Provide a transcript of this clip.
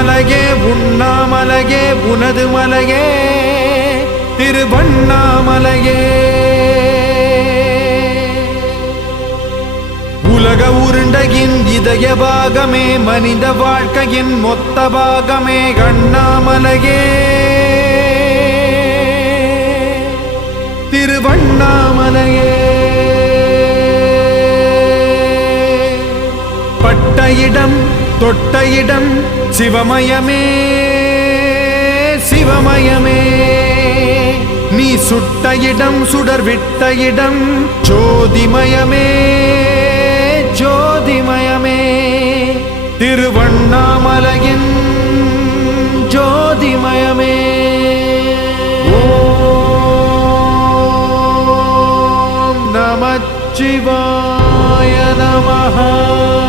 மலையே உண்ணாமலையே உனது மலையே திருவண்ணாமலையே. உலக உருண்டையின் இதய பாகமே மனித வாழ்க்கையின் மொத்த பாகமே அண்ணாமலையே திருவண்ணாமலையே. பட்ட இடம் தொட்ட இடம் சிவமயமே சிவமயமே. நீ சுட்ட இடம் சுடர் விட்ட இடம் ஜோதிமயமே ஜோதிமயமே. திருவண்ணாமலையின்